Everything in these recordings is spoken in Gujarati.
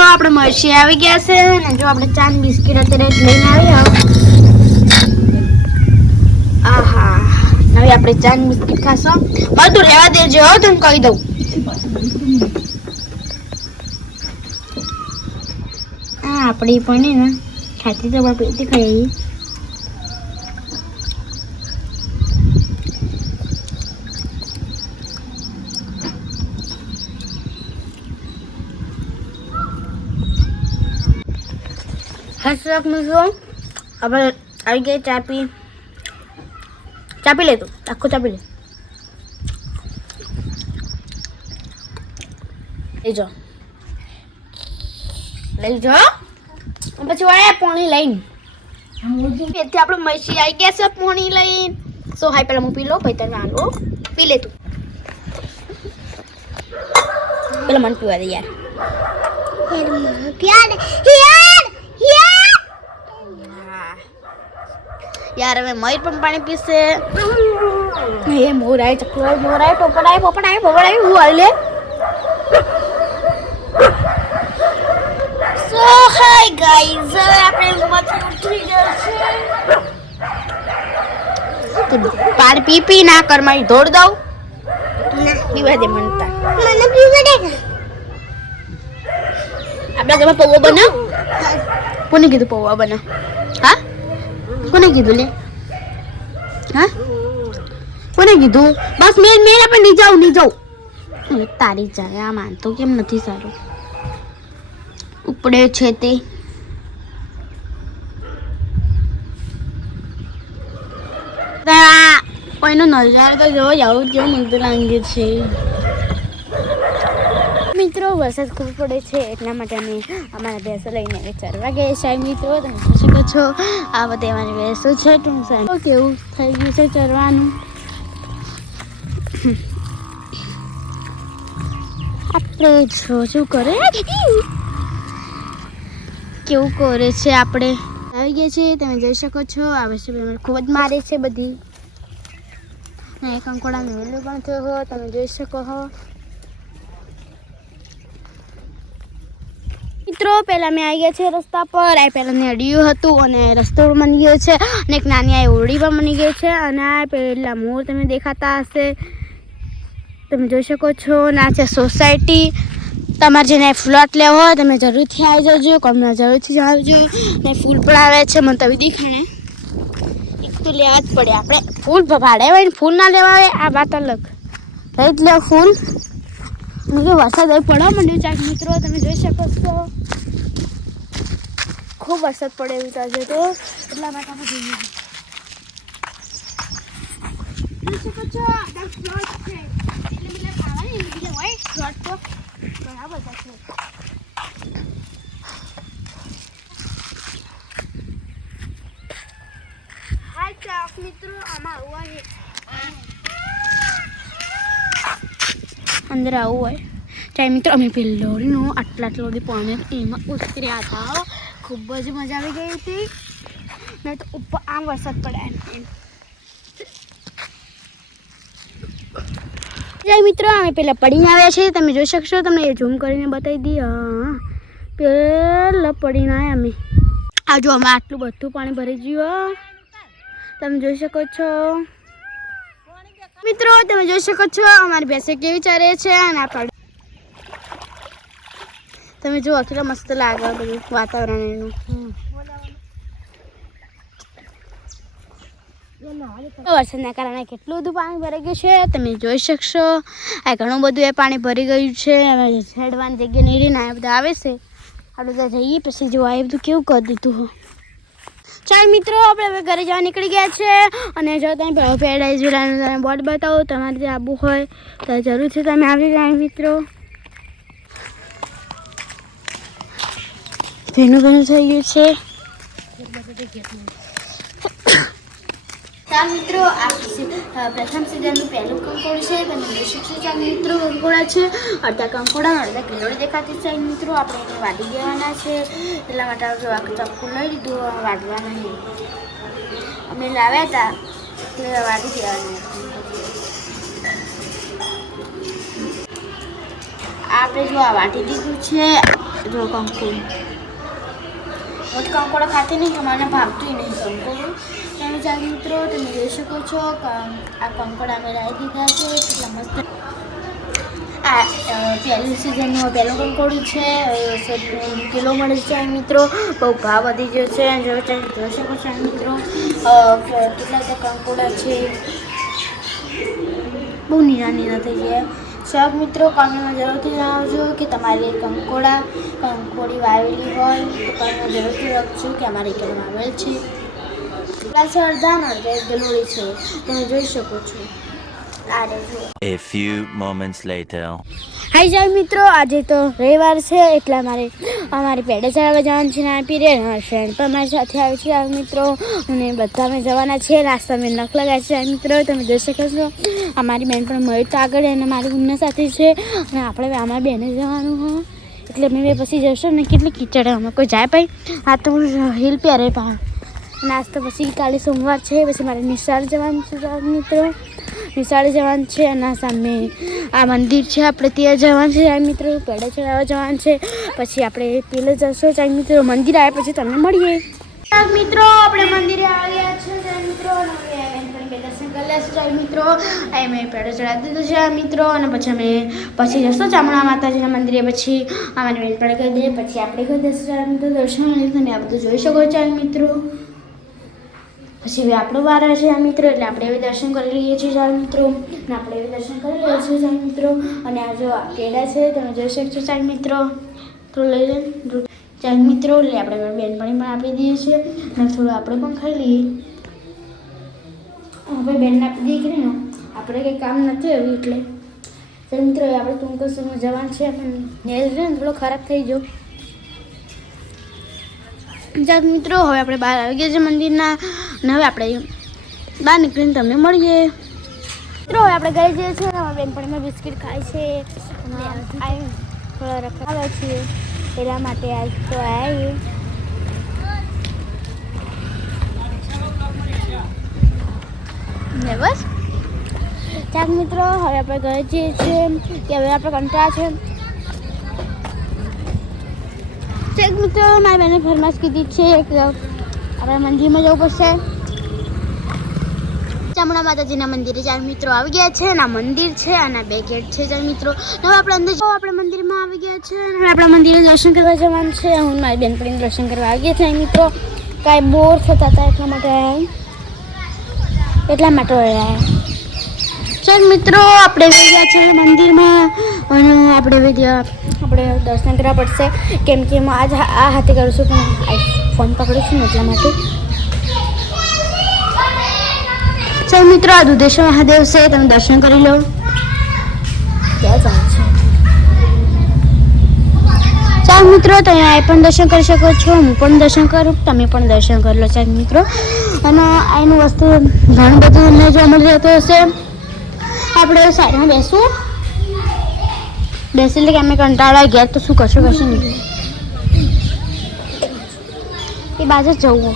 મિત્રો આપણે મરસી આવી ગયા છે ને જો આપણે ચાન બિસ્કિટ અત્યારે લઈને આવ્યા આહા હવે આપણે ચાન બિસ્કિટ ખાશો બધું રહેવા દેજો તને કહી દઉં આ આપણી પણ ને ખાતી તો પેટી ખાઈ હસરક મિત્રો આપણે આવી ગઈ ચા પી લે તું આખો ચા પી લે લઈ જાઓ પછી વાળે પોણી લઈને એથી આપણે મૈસી આવી ગયા છે પોણી લઈને સો હાઈ પેલા હું પી લો પછી તને આલો પી લે તું પેલા મને પીવા દે યાર यार हमें मयूर पण पानी पीसे ये मोर आए चक्कर मोर आए पोपट आए वो आले सो हाय गाइस આપણે મત ઉઠી જશે તો પાણી પી પી ના કર મારી દોડ દઉં ના પીવા દે મનતા મને પીવા દે આપણા ઘરમાં પૌવા બના કોને કીધું પૌવા બના હા કોને કીધું લે હા કોને કીધું બસ મેં પણ નહીં જાઉં તારી જાય આ માનતો કેમ નથી સારું ઉપડે છે તે કોઈનો નજારો તો જોવો જાવું કેવું મસ્ત લાગે છે મિત્રો વરસાદ ખૂબ પડે છે એટલા માટે અમે અમારા ભેંસો લઈને ચરવા ગયા છે મિત્રો તમે જોઈ શકો છો આ બધી અમારી ભેંસો છે ટૂંસાન કેવું થઈ ગયું છે ચરવાનું આપણે જો શું કરે કેવું કરે છે આપણે આવી ગયા છે તમે જોઈ શકો છો આ વસ્તુ ખૂબ જ મારે છે બધી ને કંકોડા મેલું પણ થયો હો તમે જોઈ શકો હો મિત્રો પહેલાં મેં આવી ગયા છે રસ્તા પર આ પહેલાં નડિયું હતું અને રસ્તો બની ગયો છે અને એક નાની આ ઓરડી પણ બની ગઈ છે અને આ પહેલાં મોર તમે દેખાતા હશે તમે જોઈ શકો છો અને આ છે સોસાયટી તમારે જેને ફ્લોટ લેવો હોય તમે જરૂરથી આવી જજો કોમના જરૂરથી આવજો ને ફૂલ પણ આવે છે મને તો દેખાણે એક તો લેવા જ પડે આપણે ફૂલ ભાડે હોય ને ફૂલ ના લેવા હોય આ વાત અલગ લઈ જ લે ફૂલ વરસાદ પડવા માંડ્યું ચાક મિત્રો તમે જોઈ શકો છો ખૂબ વરસાદ પડે એવું આજે તો એટલા માટે આપણે જોઈએ જોઈ શકો છો આ ફ્લોટ છે એટલે મને ખાવાની બીજા હોય ફ્લોટ તો ઘણા બધા છે હાય ચાક મિત્રો આમાં આવું છે અંદર આવું હોય ચાય મિત્રો અમે પેલોરીનું આટલા સુધી પાણી એમાં ઉતર્યા હતા ખૂબ જ મજા આવી ગઈ હતી નહીં તો ઉપર આમ વરસાદ પડે એમ ચાય મિત્રો અમે પહેલાં પડીને આવ્યા છીએ તમે જોઈ શકશો તમને એ ઝૂમ કરીને બતાવી દઈએ હા પહેલાં પડીને આવ્યા અમે આ જો અમે આટલું બધું પાણી ભરી ગયું તમે જોઈ શકો છો મિત્રો તમે જોઈ શકો છો અમારી ભેંસે કેવી ચારે છે અને આપણે તમે જુઓ કેટલા મસ્ત લાગે બધું વાતાવરણ એનું વરસાદના કારણે કેટલું બધું પાણી ભરાઈ ગયું છે તમે જોઈ શકશો આ ઘણું બધું એ પાણી ભરી ગયું છે ઝેડવાની જગ્યા નહીં રહીને આ બધા આવે છે આપણે બધા જઈએ પછી જો આ બધું કેવું કરી દીધું હો ચાલ મિત્રો આપણે હવે ઘરે જવા નીકળી ગયા છે અને જો તમે પેરાડાઈઝ વિલાનું તમે બોર્ડ બતાવો તમારે જે આવવું હોય તો જરૂર છે તમે આવી જાય મિત્રો ભેનું થઈ ગયું છે ચાલ મિત્રો આ પ્રથમ સીઝનનું પહેલું કંકોડું છે તમે જોઈ શકશો ચાલ મિત્રો કંકોડા છે અડધા કંકોડા અડધા કિલોડી દેખાતી છે મિત્રો આપણે એને વાટી દેવાના છે એટલા માટે આપણે ચક્કુ લઈ લીધું વાટવાના નહીં અમે લાવ્યા હતા એટલે વાટી દેવાના આપણે જો આ વાટી દીધું છે જો કંકુ હું તો કંકોડા ખાતી નહીં, તો મને ભાવતું નહીં કંકોડું. તમે ચાલો મિત્રો તમે જોઈ શકો છો આ કંકોડા અમે લાવી દીધા છે. કેટલા મસ્ત આ પહેલી સિઝનનું પહેલું કંકોડું છે. 100 કિલો મળે છે મિત્રો. બહુ ભાવ વધી ગયો છે. જોઈ શકો છો મિત્રો કેટલા બધા કંકોડા છે. બહુ નીના નીના થઈ ગયા. શોખ મિત્રો કોમેન્ટમાં જરૂરથી જણાવજો કે તમારી કંકોડી વાવેલી હોય તો કોમેન્ટમાં જરૂરથી લખજો કે અમારે કેમ વાવેલ છે. અડધા ગલોડી છે તમે જોઈ શકો છો. A few moments later. High જાવ મિત્રો, આજે તો રવિવાર છે એટલે અમારી પેડે ચડાવવા જવાનું છે. ના પીરે અમારી ફ્રેન્ડ પણ મારી સાથે આવે છે મિત્રો, અને બધા અમે જવાના છે. નાસ્તા મેં નખ લગાવ્યા છે મિત્રો, તમે જોઈ શકો છો. અમારી બેન પણ મળી તો આગળ અને મારી ઉમના સાથે છે, અને આપણે અમારી બેને જવાનું હોય એટલે અમે પછી જશો ને. કેટલી કીચડ અમે કોઈ જાય ભાઈ. આ તો હિલ પહેરે પા નાસ્તો પછી કાલે સોમવાર છે. પછી મારે નિશાળ જવાનું છે મિત્રો, નિશાળે જવાનું છે. અને સામે આ મંદિર છે આપણે ત્યાં જવાનું છે મિત્રો. પેડે ચડાવવા જવાનું છે. પછી આપણે પેલે જશો ચાલ મિત્રો. મંદિર આવ્યા પછી તમને મળીએ મિત્રો. આપણે મંદિરે આવ્યા છે મિત્રો, દર્શન કરી લેશું ચાલ મિત્રો. મેં પેડે ચડાવી દીધું છે મિત્રો, અને પછી જશો ચામુંડા માતાજીના મંદિરે. પછી અમારી બેન પેડે કરી દે, પછી આપણે કરી દઈશું ચાલ મિત્રો દર્શન. તમે આ બધું જોઈ શકો ચાલ મિત્રો. પછી હવે આપણો વાર છે આ મિત્રો, એટલે આપણે હવે દર્શન કરી લઈએ છીએ ચાલ મિત્રો. અને આપણે હવે દર્શન કરી લઈએ છીએ ચાલ મિત્રો. અને આ જો કેળા છે તમે જોઈ શકશો ચાલ મિત્રો. તો લઈ લે ચાલ મિત્રો. એટલે આપણે બેનપણી પણ આપી દઈએ છીએ, અને થોડું આપણે પણ ખાઈ લઈએ. હવે બેનને આપી દઈએ કે નહીં, આપણે કંઈ કામ નથી આવ્યું એટલે. ચાલ મિત્રો આપણે ટૂંક સમયમાં જવાનું છે, પણ નેલ છે ને થોડો ખરાબ થઈ ગયો. ચાલ મિત્રો હવે આપણે બહાર આવી ગયા છે મંદિરના, અને હવે આપણે બહાર નીકળીને તમને મળીએ મિત્રો. હવે આપણે ઘરે જઈએ છીએ. અમારા બેનપણીમાં બિસ્કિટ ખાય છે, થોડા રખાવે છીએ એટલા માટે આજ તો આવી. બસ ચાલ મિત્રો હવે આપણે ઘરે જઈએ છીએ કે હવે આપણે કંટાળા છે. એક મિત્રો મારી બેને ફરમાશ કીધી છે કે આપણે મંદિરમાં જવું પડશે. ચામુંડા માતાજીના મંદિરે ચાર મિત્રો આવી ગયા છે, અને આ મંદિર છે અને 2 ગેટ છે ચાર મિત્રો. હવે આપણે અંદર આપણે મંદિરમાં આવી ગયા છે, અને આપણા મંદિરે દર્શન કરવા જવાનું છે. હું મારી બેનપણીને દર્શન કરવા આવી ગયા છે મિત્રો. કાંઈ બોર થતા હતા એટલા માટે આવ્યા. ચાલ મિત્રો આપણે આવી ગયા છે મંદિરમાં, અને આપણે દર્શન કરવા પડશે, કેમ કે હું આજ આ હાથે કરું છું પણ ફોન પકડું છું ને એટલા માટે. ચાલ મિત્રો આ દુધેશ્વર મહાદેવ છે, તમે દર્શન કરી લો. ક્યાં જાય છે? ચાલ મિત્રો તમે આ પણ દર્શન કરી શકો છો, હું પણ દર્શન કરું, તમે પણ દર્શન કરી લો ચાલ મિત્રો. અને આનું વસ્તુ ઘણું બધું જોવા મળી રહેતું હશે. આપણે સાઈડમાં બેસી એટલે કે અમે કંટાળા ગયા તો શું કશું નહીં. એ બાજુ જવું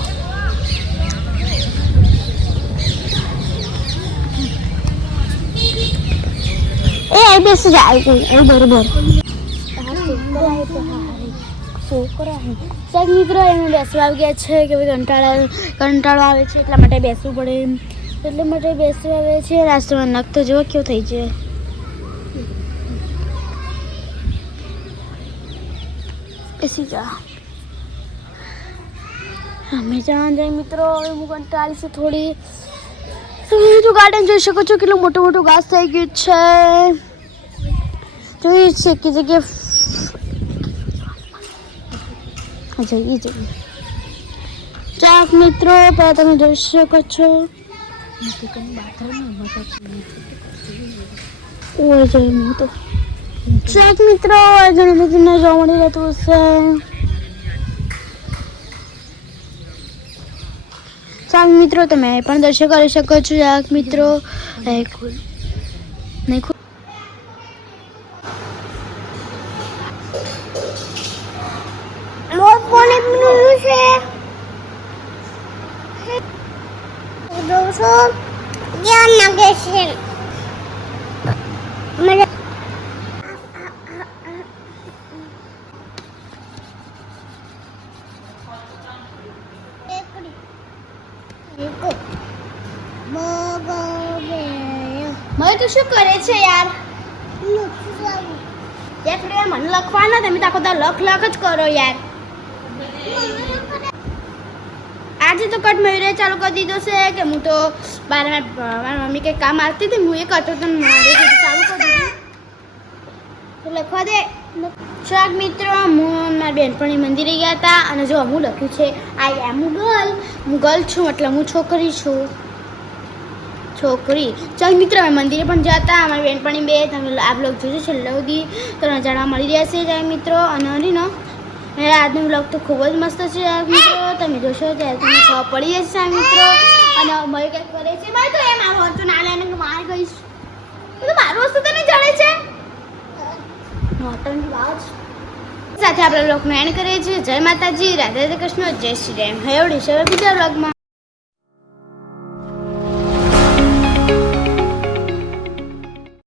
એ બેસી જાય કોઈ બરોબર. છોકરા સાહેબ મિત્રો એમાં બેસવા આવી ગયા છે કે ભાઈ કંટાળો આવે છે એટલા માટે બેસવું પડે, એટલા માટે બેસવા આવે છે. રાસ્તામાં નખ તો જો કેવું થઈ જાય. બેસી જા અમે જવાનું જાય મિત્રો. હવે હું કંટાળી છું થોડી. ગાર્ડન જોઈ શકો છો કેટલું મોટું ઘાસ થઈ ગયું છે. જોઈ છે કે જગ્યા જઈએ ચાક મિત્રો તમે જોઈ શકો છો. ચાક મિત્રો ઘણું બધું જોવા મળી રહેતું હશે. ચાક મિત્રો તમે પણ દર્શન કરી શકો છો. ચાક મિત્રો હવે તું શું કરે છે યાર યાર થોડી મને લખવાના તમે તો આખો તો લખ જ કરો યાર આજે તો કટ મયુરે ચાલુ કરી દીધો છે કે હું તો મારી મમ્મી કંઈક કામ આવતી હતી હું એ કરતો તો મારે ચાલુ કરી દીધું તો લખવા દે શાક મિત્રો હું મારી બેનપણી મંદિરે ગયા હતા અને જો હું લખ્યું છે આઈ એમ ગર્લ છું એટલે હું છોકરી છું ચાલ મિત્રો અમે મંદિરે પણ જતા અમારી બેનપણી બે તમે આ બ્લોગ જોજો છેલ્લે સુધી તમને જાણવા મળી રહેશે જાય મિત્રો અને હરીનો આજનો બ્લોગ તો ખૂબ જ મસ્ત છે મિત્રો તમે જોશો ત્યારે તમને ખબર પડી જશે મિત્રો અને મય કંઈક કરે છે ભાઈ તો એ મારું હતું ના લઈને કે મારે કહીશ તો મારું વસ્તુ તને જડે છે નોટન વાજ સાથે આપણે બ્લોગનો એન્ડ કરીએ છીએ જય માતાજી રાધે રાધે કૃષ્ણ જય શ્રી રામ હવે બીજા બ્લોગમાં